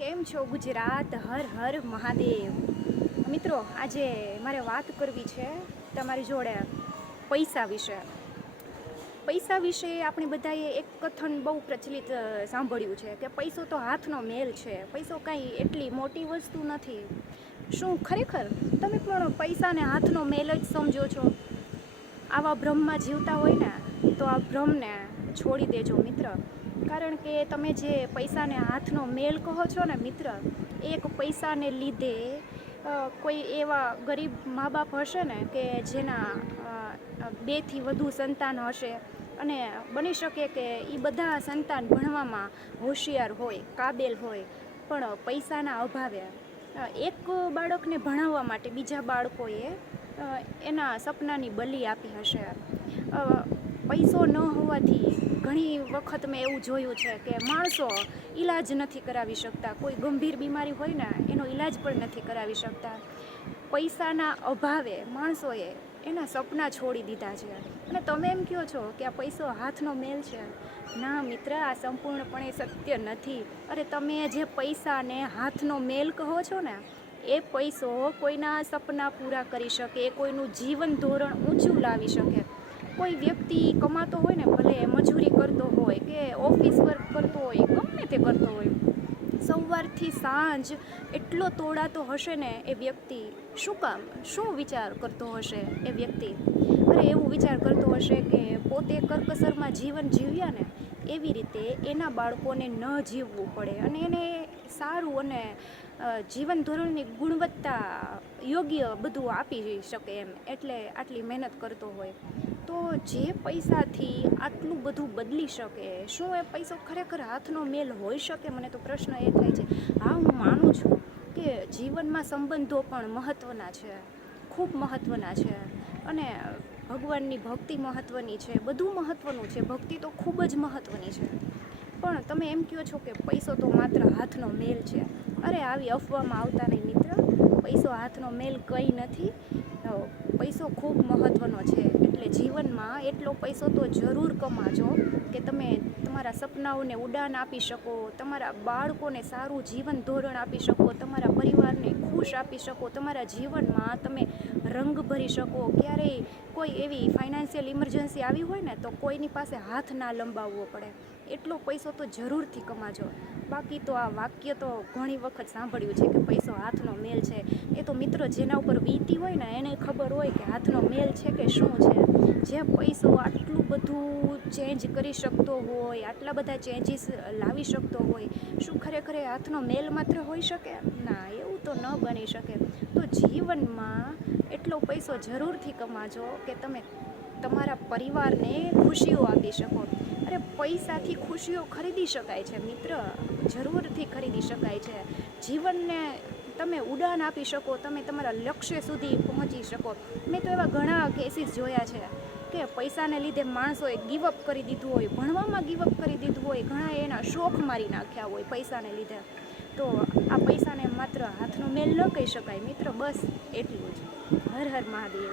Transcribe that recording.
કેમ છો ગુજરાત? હર હર મહાદેવ. મિત્રો, આજે મારે વાત કરવી છે તમારી જોડે પૈસા વિશે. પૈસા વિશે આપણે બધાએ એક કથન બહુ પ્રચલિત સાંભળ્યું છે કે પૈસો તો હાથનો મેલ છે. પૈસો કાંઈ એટલી મોટી વસ્તુ નથી. શું ખરેખર તમે પણ પૈસાને હાથનો મેલ જ સમજો છો? આવા ભ્રમમાં જીવતા હોય ને તો આ ભ્રમને છોડી દેજો મિત્ર. કારણ કે તમે જે પૈસાને હાથનો મેલ કહો છો ને મિત્ર, એક પૈસાને લીધે કોઈ એવા ગરીબ મા બાપ હશે ને કે જેના 2થી વધુ સંતાન હશે અને બની શકે કે એ બધા સંતાન ભણવામાં હોશિયાર હોય, કાબેલ હોય, પણ પૈસાના અભાવે એક બાળકને ભણાવવા માટે બીજા બાળકોએ એના સપનાની બલી આપી હશે. પૈસો ન હોવાથી ઘણી વખત મેં એવું જોયું છે કે માણસો ઈલાજ નથી કરાવી શકતા. કોઈ ગંભીર બીમારી હોય ને એનો ઈલાજ પણ નથી કરાવી શકતા. પૈસાના અભાવે માણસોએ એના સપના છોડી દીધા છે. અને તમે એમ કહો છો કે આ પૈસો હાથનો મેલ છે. ના મિત્ર, આ સંપૂર્ણપણે સત્ય નથી. અરે તમે જે પૈસાને હાથનો મેલ કહો છો ને, એ પૈસો કોઈના સપના પૂરા કરી શકે, કોઈનું જીવન ધોરણ ઊંચું લાવી શકે. કોઈ વ્યક્તિ કમાતો હોય ને, ભલે મજૂરી કરતો હોય કે ઓફિસ વર્ક કરતો હોય, ગમે તે કરતો હોય, સવારથી સાંજ એટલો તોડાતો હશે ને એ વ્યક્તિ. શું કામ? શું વિચાર કરતો હશે એ વ્યક્તિ? અરે એવું વિચાર કરતો હશે કે પોતે કરકસરમાં જીવન જીવ્યા ને એવી રીતે એના બાળકોને ન જીવવું પડે અને એને સારું અને જીવન ધોરણની ગુણવત્તા યોગ્ય બધું આપી શકે એમ, એટલે આટલી મહેનત કરતો હોય. તો જે પૈસાથી આટલું બધું બદલી શકે, શું એ પૈસો ખરેખર હાથનો મેલ હોઈ શકે? મને તો પ્રશ્ન એ થાય છે. હા, હું માનું છું કે જીવનમાં સંબંધો પણ મહત્ત્વના છે, ખૂબ મહત્ત્વના છે, અને ભગવાનની ભક્તિ મહત્ત્વની છે, બધું મહત્ત્વનું છે. ભક્તિ તો ખૂબ જ મહત્ત્વની છે. પણ તમે એમ કહો છો કે પૈસો તો માત્ર હાથનો મેલ છે. અરે આવી અફવામાં આવતા નહીં મિત્ર. પૈસો હાથનો મેલ કંઈ નથી. પૈસો ખૂબ મહત્ત્વનો છે. એટલે જીવનમાં એટલો પૈસો તો જરૂર કમાજો કે તમે તમારા સપનાઓને ઉડાન આપી શકો, તમારા બાળકોને સારું જીવન ધોરણ આપી શકો, તમારા પરિવારને ખુશ આપી શકો, તમારા જીવનમાં તમે રંગ ભરી શકો. ક્યારેય કોઈ એવી ફાઇનાન્શિયલ ઇમરજન્સી આવી હોય ને તો કોઈની પાસે હાથ ના લંબાવવો પડે. એટલો પૈસો તો જરૂરથી કમાજો. બાકી તો આ વાક્ય તો ઘણી વખત સાંભળ્યું છે કે પૈસો હાથનો મેલ છે. એ તો મિત્રો જેના ઉપર વીતી હોય ને એને ખબર હોય કે હાથનો મેલ છે કે શું છે. જે પૈસો આટલું બધું ચેન્જ કરી શકતો હોય, આટલા બધા ચેન્જીસ લાવી શકતો હોય, શું ખરેખર એ હાથનો મેલ માત્ર હોઈ શકે? ના, એવું તો ન બની શકે. તો જીવનમાં એટલો પૈસો જરૂરથી કમાજો કે તમે તમારા પરિવારને ખુશીઓ આપી શકો. અરે પૈસાથી ખુશીઓ ખરીદી શકાય છે મિત્ર, જરૂરથી ખરીદી શકાય છે. જીવનને તમે ઉડાન આપી શકો, તમે તમારા લક્ષ્ય સુધી પહોંચી શકો. મેં તો એવા ઘણા કેસીસ જોયા છે કે પૈસાને લીધે માણસોએ ગીવઅપ કરી દીધું હોય, ભણવામાં ગીવઅપ કરી દીધું હોય, ઘણા એના શોખ મારી નાખ્યા હોય પૈસાને લીધે. તો આ પૈસાને માત્ર હાથનો મેલ ન કહી શકાય મિત્ર. બસ એટલું જ. હર હર મહાદેવ.